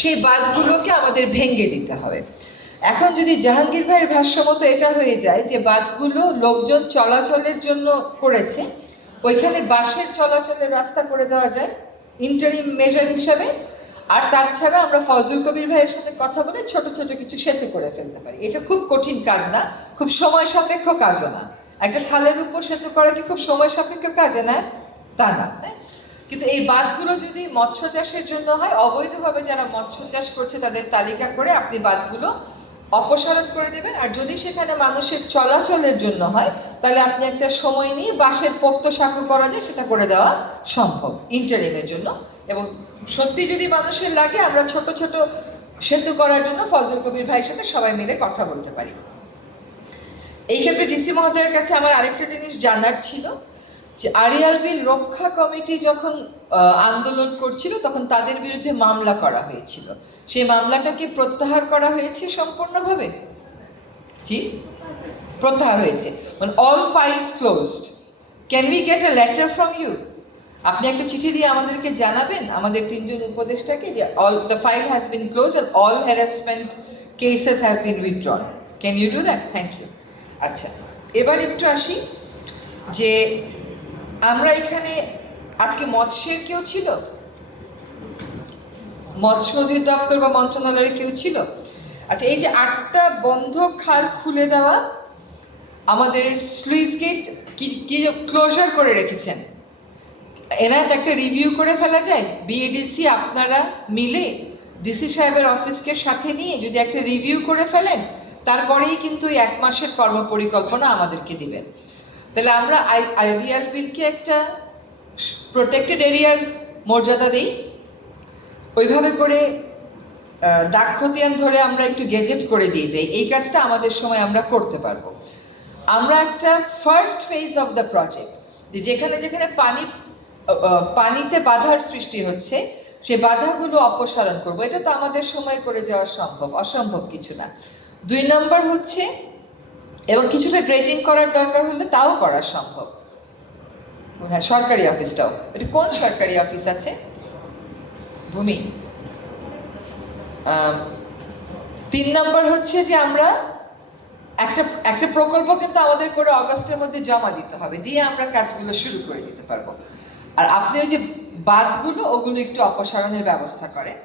সেই বাঁধগুলোকে আমাদের ভেঙে দিতে হবে। এখন যদি জাহাঙ্গীর ভাইয়ের ভাষ্য মতো এটা হয়ে যায় যে বাঁধগুলো লোকজন চলাচলের জন্য করেছে, ওইখানে বাসের চলাচলের রাস্তা করে দেওয়া যায় ইন্টারিম মেজার হিসাবে। আর তাছাড়া আমরা ফজল কবির ভাইয়ের সাথে কথা বলে ছোট ছোট কিছু সেতু করে ফেলতে পারি। এটা খুব কঠিন কাজ না, খুব সময় সাপেক্ষ কাজও না। একটা খালের উপর সেতু করা কি খুব সময় সাপেক্ষ কাজে না? তা না। কিন্তু এই বাঁধগুলো যদি মৎস্য চাষের জন্য হয়, অবৈধভাবে যারা মৎস্য চাষ করছে তাদের তালিকা করে আপনি বাঁধগুলো অপসারণ করে দেবেন। আর যদি সেখানে মানুষের চলাচলের জন্য হয়, তাহলে আপনি একটা সময় নিয়ে বাঁশের পোক্ত সাঁকো করা যায়, সেটা করে দেওয়া সম্ভব ইন্টারিমের জন্য। এবং সত্যি যদি মানুষের লাগে, আমরা ছোট ছোট সেতু করার জন্য ফজল কবির ভাইয়ের সাথে সবাই মিলে কথা বলতে পারি। এই ক্ষেত্রে ডিসি মহোদয়ের কাছে আমার আরেকটা জিনিস জানার ছিল যে আড়িয়াল বিল রক্ষা কমিটি যখন আন্দোলন করছিল তখন তাদের বিরুদ্ধে মামলা করা হয়েছিল। সেই মামলাটাকে প্রত্যাহার করা হয়েছে সম্পূর্ণভাবে? জি, প্রত্যাহার হয়েছে, মানে all files closed. Can we get a letter from you? আপনি একটা চিঠি দিয়ে আমাদেরকে জানাবেন, আমাদের তিনজন উপদেষ্টাকে, যে all the file has been close and all harassment cases have been withdrawn. Can you do that? Thank you. আচ্ছা, এবার একটু আসি যে আমরা এখানে আজকে মৎস্যের কেউ ছিল? মৎস্য অধিদপ্তর বা মন্ত্রণালয়ের কেউ ছিল? আচ্ছা, এই যে 8টা বন্ধ খাল খুলে দেওয়া, আমাদের স্লুইস গেট কি ক্লোজার করে রেখেছেন, এনার একটা রিভিউ করে ফেলা যায়? বিএডিসি আপনারা মিলে ডিসি সাহেবের অফিসকে সাথে নিয়ে যদি একটা রিভিউ করে ফেলেন, তারপরেই কিন্তু 1 মাসের কর্মপরিকল্পনা আমাদেরকে দিবেন। তাহলে আমরা আড়িয়াল বিলকে একটা প্রোটেক্টেড এরিয়ার মর্যাদা দিই, ওইভাবে করে দাগ খতিয়ান ধরে আমরা একটু গেজেট করে দিয়ে যাই। এই কাজটা আমাদের সময় আমরা করতে পারবো। আমরা একটা first phase of the project, যেখানে যেখানে পানিতে বাধার সৃষ্টি হচ্ছে সে বাধাগুলো অপসারণ করব। এটা তো আমাদের সময় করে যাওয়া সম্ভব, অসম্ভব কিছু না। 2 নম্বর হচ্ছে, এবং কিছুটা ড্রেজিং করার দরকার হলে তাও করা সম্ভব। হ্যাঁ, সরকারি অফিসটাও। এটা কোন সরকারি অফিস আছে? ভূমি। 3 নম্বর হচ্ছে যে আমরা একটা প্রকল্প কিন্তু আমাদের করে অগাস্টের মধ্যে জমা দিতে হবে, দিয়ে আমরা কাজগুলো শুরু করে দিতে পারবো। আর আপনি ওই যে বাঁধগুলো ওগুলো একটু অপসারণের ব্যবস্থা করেন।